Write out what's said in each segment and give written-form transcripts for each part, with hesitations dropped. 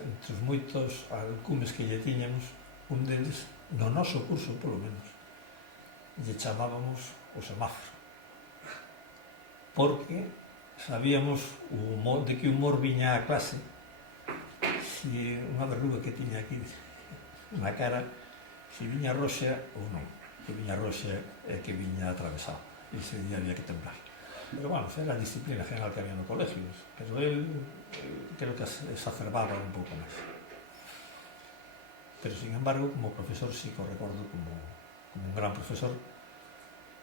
entre os moitos alcumes que lle tiñamos, un deles, no noso curso polo menos, lle chamábamos o semáforo, porque sabíamos de que humor viña a clase, si unha verruga que tiña aquí na cara, si viña roxa ou non, que viña roxa e que viña atravesado, e ese día había que temblar. Pero bueno, era a disciplina general que había no colegio, pero él creo que exacerbaba un pouco máis. Pero, sin embargo, como profesor sí que o recordo como un gran profesor.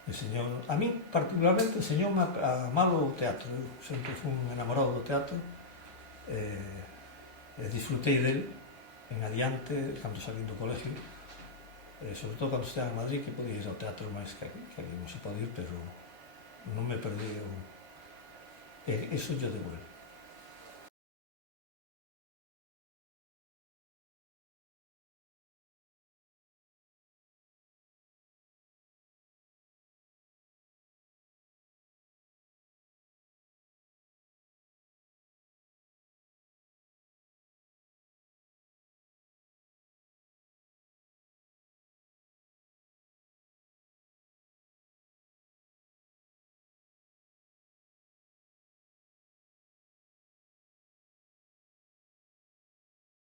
Enseñou, a mí particularmente enseñoume a amalo o teatro. Eu sempre fui un enamorado do teatro e disfrutei del en adiante cando salín do colegio, sobre todo cando estaba en Madrid, que podía ir ao teatro máis que aquí non se pode ir, pero non me perdí eso yo debo.